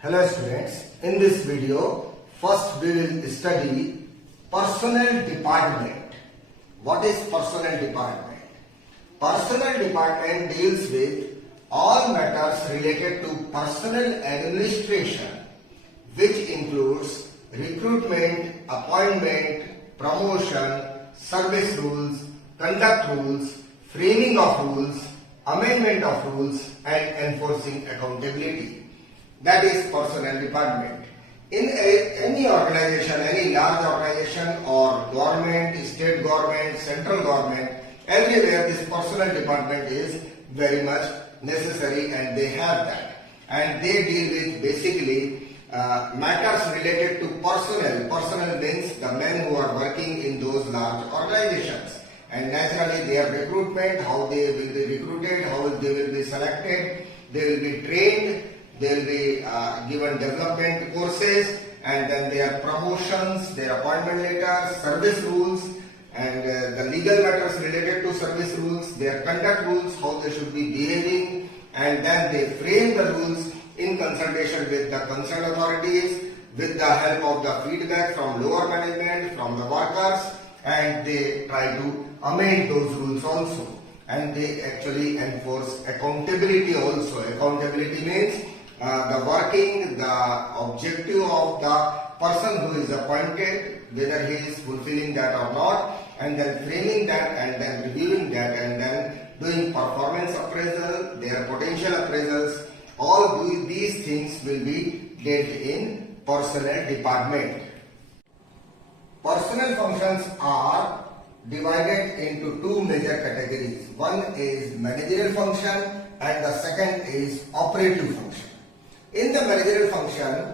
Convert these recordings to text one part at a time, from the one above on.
Hello students, in this video, first we will study personnel department. What is personnel department? Personnel department deals with all matters related to personnel administration, which includes recruitment, appointment, promotion, service rules, conduct rules, framing of rules, amendment of rules and enforcing accountability. That is personnel department. In any organization, any large organization or government, state government, central government, everywhere this personnel department is very much necessary and they have that. And they deal with basically matters related to personnel. Personnel means the men who are working in those large organizations. And naturally their recruitment, how they will be recruited, how they will be selected, they will be trained, they will be given development courses, and then their promotions, their appointment letters, service rules, and the legal matters related to service rules, their conduct rules, how they should be behaving, and then they frame the rules in consultation with the concerned authorities, with the help of the feedback from lower management, from the workers, and they try to amend those rules also. And they actually enforce accountability also. Accountability means the working, the objective of the person who is appointed, whether he is fulfilling that or not, and then framing that and then reviewing that and then doing performance appraisal, their potential appraisals. All these things will be dealt in personnel department. Personnel functions are divided into two major categories. One is managerial function and the second is operative function. In the managerial function,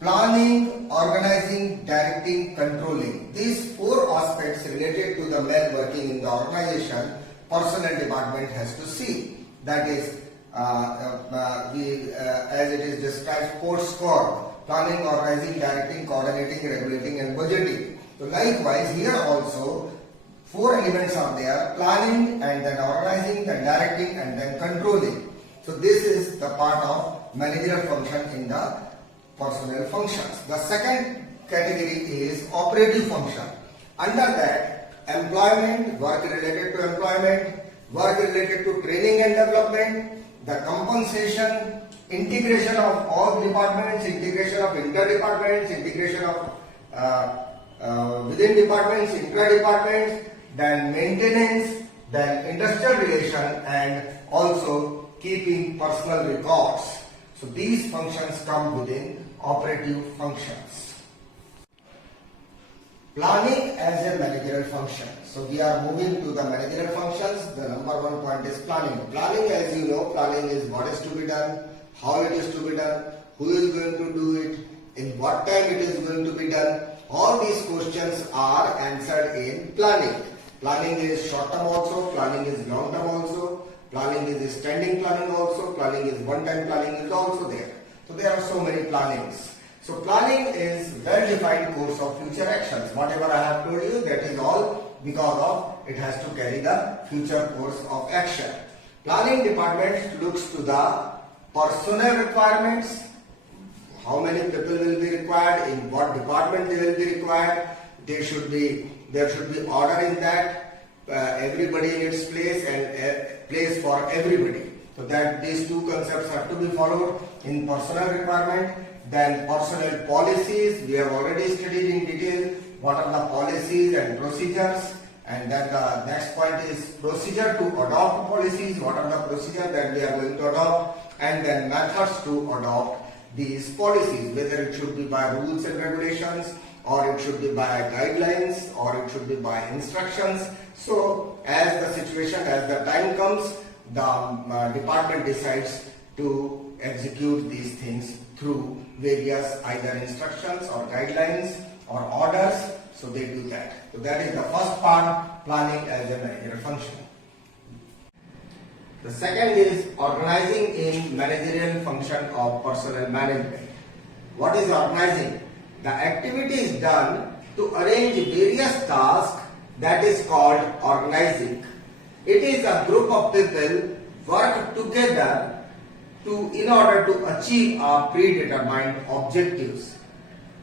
planning, organizing, directing, controlling. These four aspects related to the men working in the organization, personnel department has to see. That is, as it is described, score, planning, organizing, directing, coordinating, regulating and budgeting. So likewise, here also, four elements are there: planning and then organizing, then directing and then controlling. So this is the part of managerial function in the personnel functions. The second category is operative function. Under that, employment, work related to employment, work related to training and development, the compensation, integration of all departments, integration of inter-departments, integration of within departments, intra-departments, then maintenance, then industrial relation, and also keeping personal records. So these functions come within operative functions. Planning as a managerial function. So we are moving to the managerial functions. The number one point is planning. Planning, as you know, planning is what is to be done, how it is to be done, who is going to do it, in what time it is going to be done. All these questions are answered in planning. Planning is short term also, planning is long term also, planning is standing planning also, planning is one time planning is also there. So there are so many plannings. So planning is well-defined course of future actions. Whatever I have told you, that is all because of it has to carry the future course of action. Planning department looks to the personnel requirements, how many people will be required, in what department they will be required. There should be order in that, everybody in its place and place for everybody. So that these two concepts have to be followed in personnel requirement. Then personnel policies, we have already studied in detail what are the policies and procedures. And then the next point is procedure to adopt policies, what are the procedures that we are going to adopt, and then methods to adopt these policies, whether it should be by rules and regulations, or it should be by guidelines, or it should be by instructions. So as the situation, as the time comes, the department decides to execute these things through various either instructions or guidelines or orders. So they do that. So that is the first part, planning as a managerial function. The second is organizing in managerial function of personnel management. What is organizing? The activity is done to arrange various tasks, that is called organizing. It is a group of people work together in order to achieve our predetermined objectives.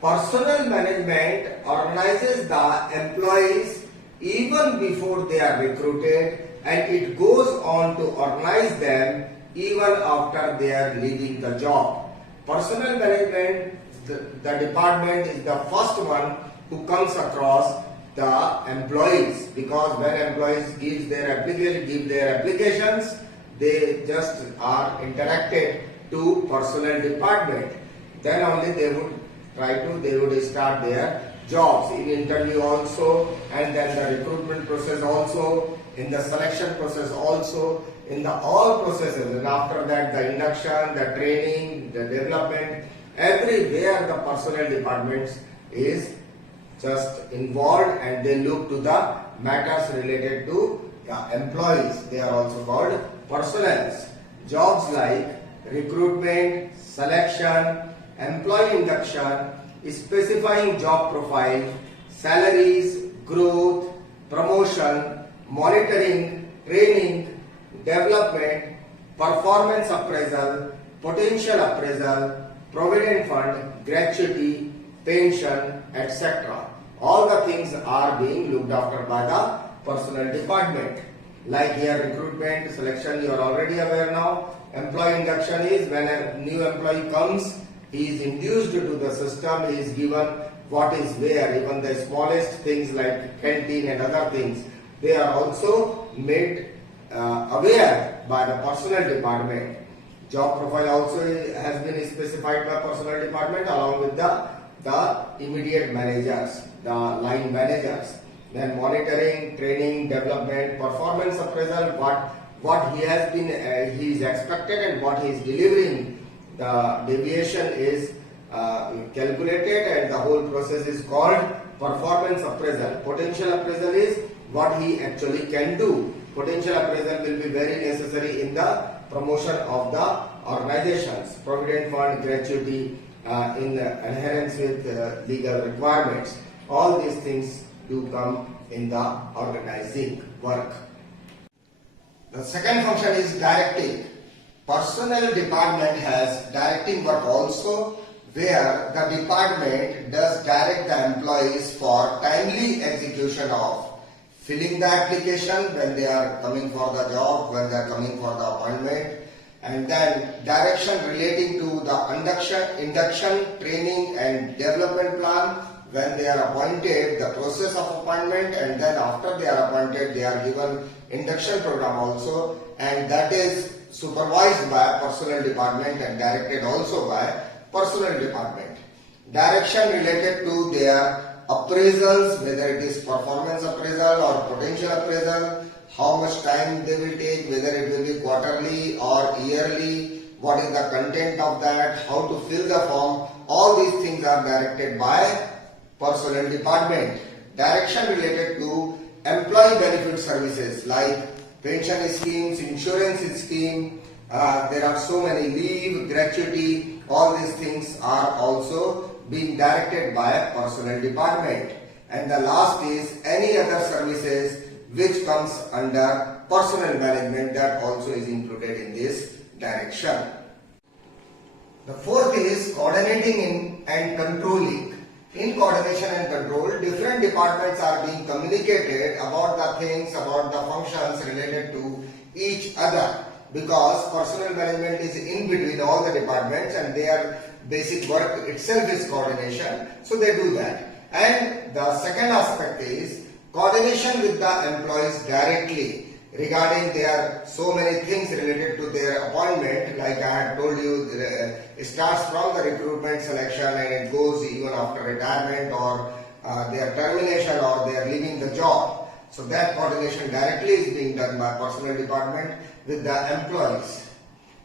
Personnel management organizes the employees even before they are recruited, and it goes on to organize them even after they are leaving the job. Personnel management, the department is the first one who comes across the employees, because when employees give their applications, they just are interacted to personnel department. Then only they would start their jobs in interview also, and then the recruitment process also, in the selection process also, in the all processes, and after that the induction, the training, the development, everywhere the personnel departments is just involved, and they look to the matters related to the employees. They are also called personnels. Jobs like recruitment, selection, employee induction, specifying job profile, salaries, growth, promotion, monitoring, training, development, performance appraisal, potential appraisal, provident fund, gratuity, pension, etc. All the things are being looked after by the personnel department. Like here, recruitment, selection, you are already aware now. Employee induction is when a new employee comes, he is induced to the system, he is given what is where, even the smallest things like canteen and other things, they are also made aware by the personnel department. Job profile also has been specified by personnel department along with the immediate managers, the line managers. Then monitoring, training, development, performance appraisal, what he has been, he is expected and what he is delivering. The deviation is calculated, and the whole process is called performance appraisal. Potential appraisal is what he actually can do. Potential appraisal will be very necessary in the promotion of the organizations. Provident fund, gratuity, in adherence with legal requirements. All these things do come in the organizing work. The second function is directing. Personnel department has directing work also, where the department does direct the employees for timely execution of filling the application when they are coming for the job, when they are coming for the appointment, and then direction relating to the induction, training and development plan when they are appointed, the process of appointment, and then after they are appointed they are given induction program also, and that is supervised by personnel department and directed also by personnel department. Direction related to their appraisals, whether it is performance appraisal or potential appraisal, how much time they will take, whether it will be quarterly or yearly, what is the content of that, how to fill the form, all these things are directed by personnel department. Direction related to employee benefit services like pension schemes, insurance scheme, there are so many leave, gratuity, all these things are also being directed by personnel department. And the last is any other services which comes under personnel management, that also is included in this direction. The fourth is coordinating and controlling. In coordination and control, different departments are being communicated about the things, about the functions related to each other, because personnel management is in between all the departments and their basic work itself is coordination, so they do that. And the second aspect is coordination with the employees directly regarding their so many things related to their appointment. Like I had told you, it starts from the recruitment, selection, and it goes even after retirement or their termination or they are leaving the job. So that coordination directly is being done by personnel department with the employees.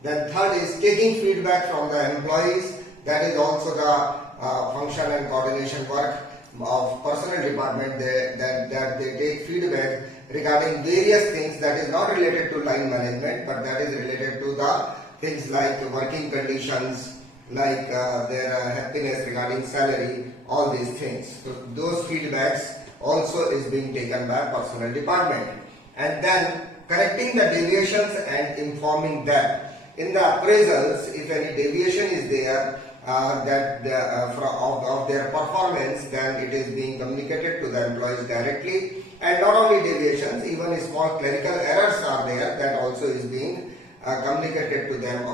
Then third is taking feedback from the employees. That is also the function and coordination work of personnel department. That they take feedback regarding various things that is not related to line management, but that is related to the things like working conditions, like their happiness regarding salary, all these things. So those feedbacks also is being taken by personnel department. And then correcting the deviations and informing them. In the appraisals, if any deviation is there of their performance, then it is being communicated to the employees directly. And not only deviations, even small clerical errors are there, that also is being communicated to them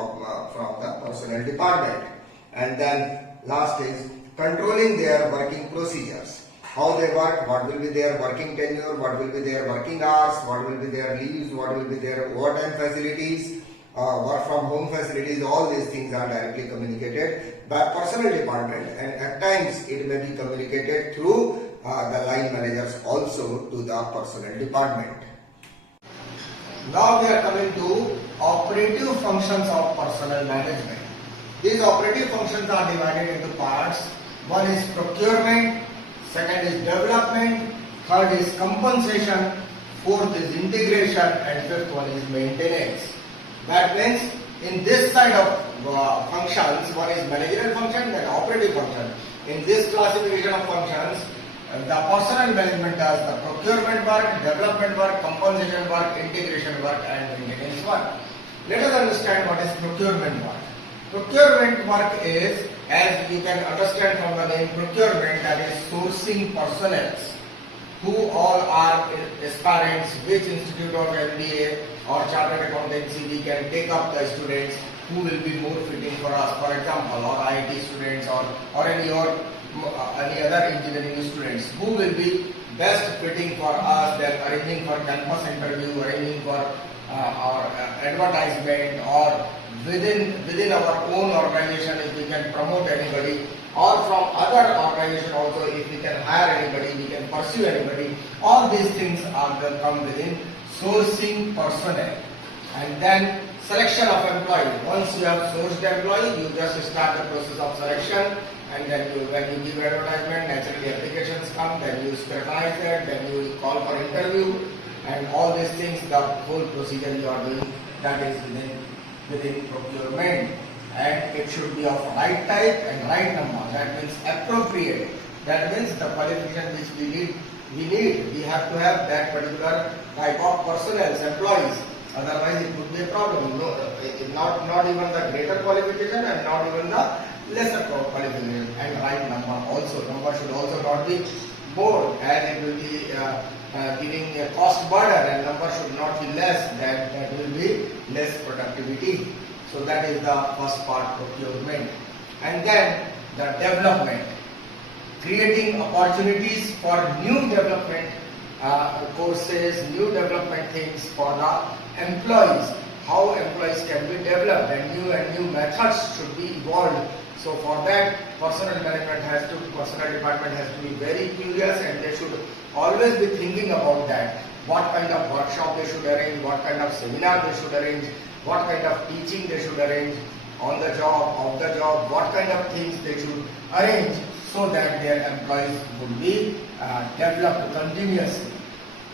from the personnel department. And then last is controlling their working procedures. How they work, what will be their working tenure, what will be their working hours, what will be their leaves, what will be their overtime facilities, work from home facilities. All these things are directly communicated by personnel department, and at times it may be communicated through the line managers also to the personnel department. Now we are coming to operative functions of personnel management. These operative functions are divided into parts. One is procurement, second is development, third is compensation, fourth is integration, and fifth one is maintenance. That means in this side of functions, one is managerial function and operative function. In this classification of functions, the personnel management does the procurement work, development work, compensation work, integration work, and maintenance work. Let us understand what is procurement work. Procurement work is, as you can understand from the name procurement, that is sourcing personnel who all are aspirants, which institute of MBA or chartered accountancy we can take up the students who will be more fitting for us, for example, or IIT students or any other engineering students who will be best fitting for us, then arranging for campus interview, arranging for our advertisement, or within our own organization if we can promote anybody, or from other organization also if we can hire anybody, we can pursue anybody. All these things are going to come within sourcing personnel. And then selection of employee. Once you have sourced employee, you just start the process of selection, and then when you give advertisement, naturally applications come, then you scrutinize that, then you call for interview, and all these things, the whole procedure you are doing, that is within procurement. And it should be of right type and right number. That means appropriate. That means the qualification which we have to have that particular type of personnel, employees. Otherwise it would be a problem. No, not even the greater qualification and not even the lesser qualification. And right number also. Number should also not be more, as it will be giving a cost burden, and number should not be less, that will be less productivity. So that is the first part, procurement. And then the development, creating opportunities for new development courses, new development things for the employees, how employees can be developed, and new methods should be evolved. So for that, personnel department has to be very curious, and they should always be thinking about that. What kind of workshop they should arrange, what kind of seminar they should arrange, what kind of teaching they should arrange, on the job, off the job, what kind of things they should arrange, so that their employees would be developed continuously.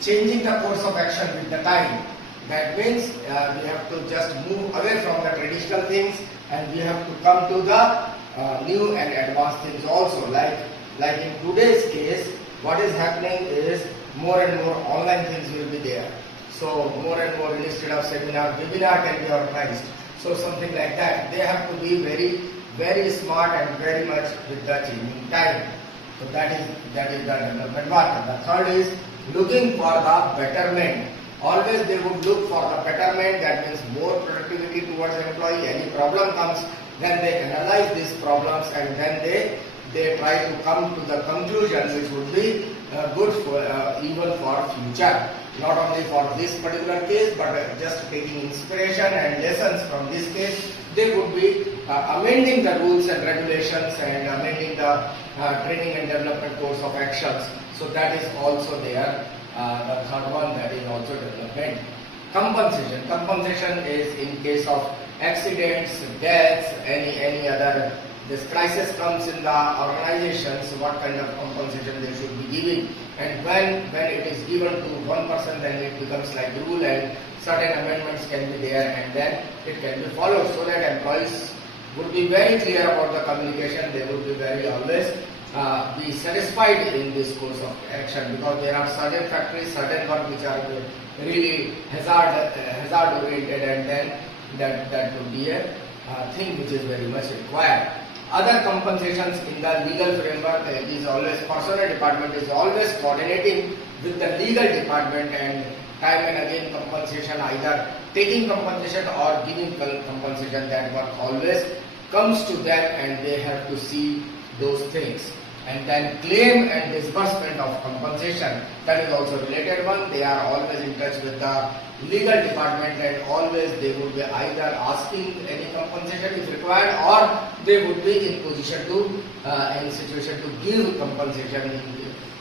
Changing the course of action with the time. That means we have to just move away from the traditional things, and we have to come to the new and advanced things also. Like in today's case, what is happening is more and more online things will be there. So more and more, instead of seminar, webinar can be organized. So something like that. They have to be very, very smart and very much with the changing time. So that is the development part. The third is looking for the betterment. Always they would look for the betterment. That means more productivity towards employee. Any problem comes, then they analyze these problems, and then they try to come to the conclusion which would be good for even for future. Not only for this particular case, but just taking inspiration and lessons from this case, they would be amending the rules and regulations and amending the training and development course of actions. So that is also there. The third one, that is also development. Compensation. Compensation is in case of accidents, deaths, any other. This crisis comes in the organizations, what kind of compensation they should be giving, and when it is given to one person, then it becomes like rule, and certain amendments can be there, and then it can be followed, so that employees would be very clear about the communication. They would be very always be satisfied in this course of action, because there are certain factories, certain work which are really hazard oriented, and then that would be a thing which is very much required. Other compensations in the legal framework is always personnel department is always coordinating with the legal department, and time and again compensation, either taking compensation or giving compensation, that work always comes to them and they have to see those things. And then claim and disbursement of compensation, that is also related one. They are always in touch with the legal department, and always they would be either asking any compensation if required, or they would be in position to in situation to give compensation,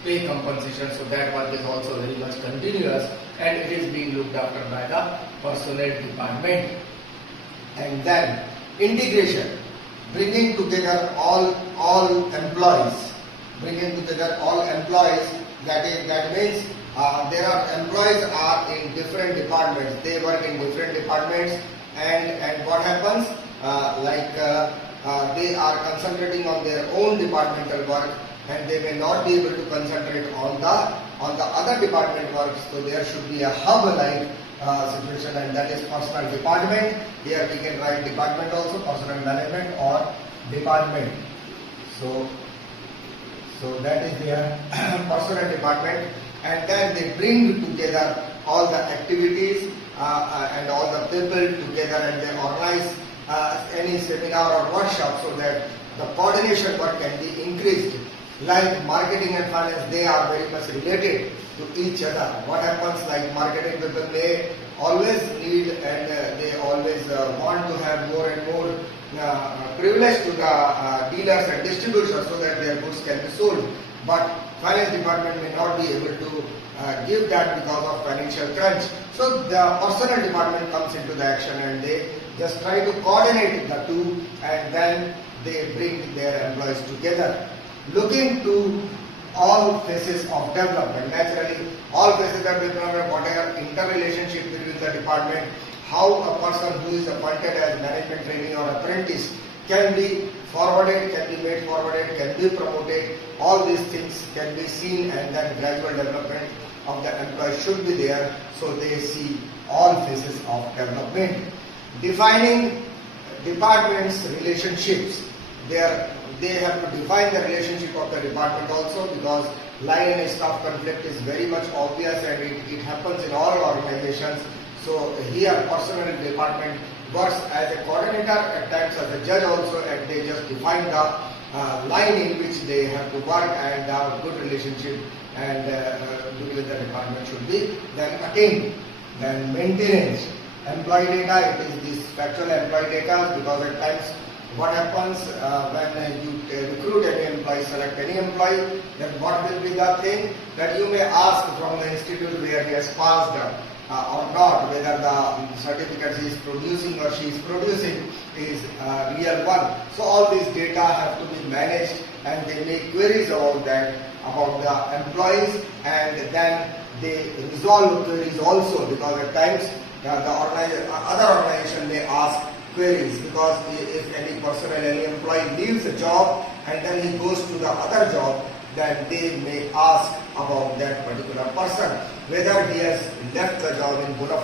pay compensation. So that work is also very much continuous, and it is being looked after by the personnel department. And then integration, bringing together all employees. Bringing together all employees, that means there are employees are in different departments. They work in different departments, and what happens? They are concentrating on their own departmental work, and they may not be able to concentrate on the other department work. So there should be a hub-like situation, and that is personnel department. Here we can write department also, personnel management or department. So that is their personnel department, and then they bring together all the activities and all the people together, and they organize any seminar or workshop so that the coordination work can be increased. Like marketing and finance, they are very much related to each other. What happens, like marketing people may always need and they always want to have more and more privilege to the dealers and distributors so that their goods can be sold. But finance department may not be able to give that because of financial crunch. So the personnel department comes into the action, and they just try to coordinate the two, and then they bring their employees together. Looking to all phases of development. Naturally, all phases of development, whatever interrelationship between the department, how a person who is appointed as management trainee or apprentice can be forwarded, can be made forwarded, can be promoted. All these things can be seen, and then gradual development of the employee should be there, so they see all phases of development. Defining departments' relationships. They have to define the relationship of the department also, because line and staff conflict is very much obvious, and it happens in all organizations. So here personnel department works as a coordinator, at times as a judge also, and they just define the line in which they have to work, and a good relationship and between the department should be then attained. Then maintenance, employee data, it is this factual employee data, because at times what happens when you recruit any employee, select any employee, then what will be the thing that you may ask from the institute where he has passed or not, whether the certificate he is producing or she is producing is real one. So all these data have to be managed, and they make queries about that, about the employees, and then they resolve queries also, because at times other organization may ask queries, because if any personnel, any employee leaves a job and then he goes to the other job, then they may ask about that particular person, whether he has left the job with bona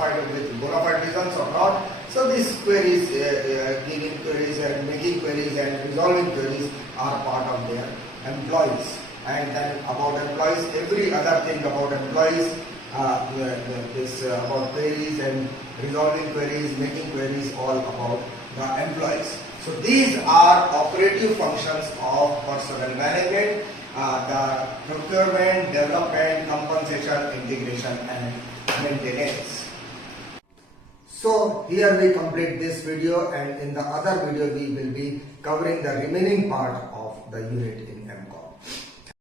fide reasons or not. So these queries, giving queries and making queries and resolving queries are part of their employees. And then about employees, every other thing about employees, about queries and resolving queries, making queries, all about the employees. So these are operative functions of personnel management, the procurement, development, compensation, integration and maintenance. So here we complete this video, and in the other video we will be covering the remaining part of the unit in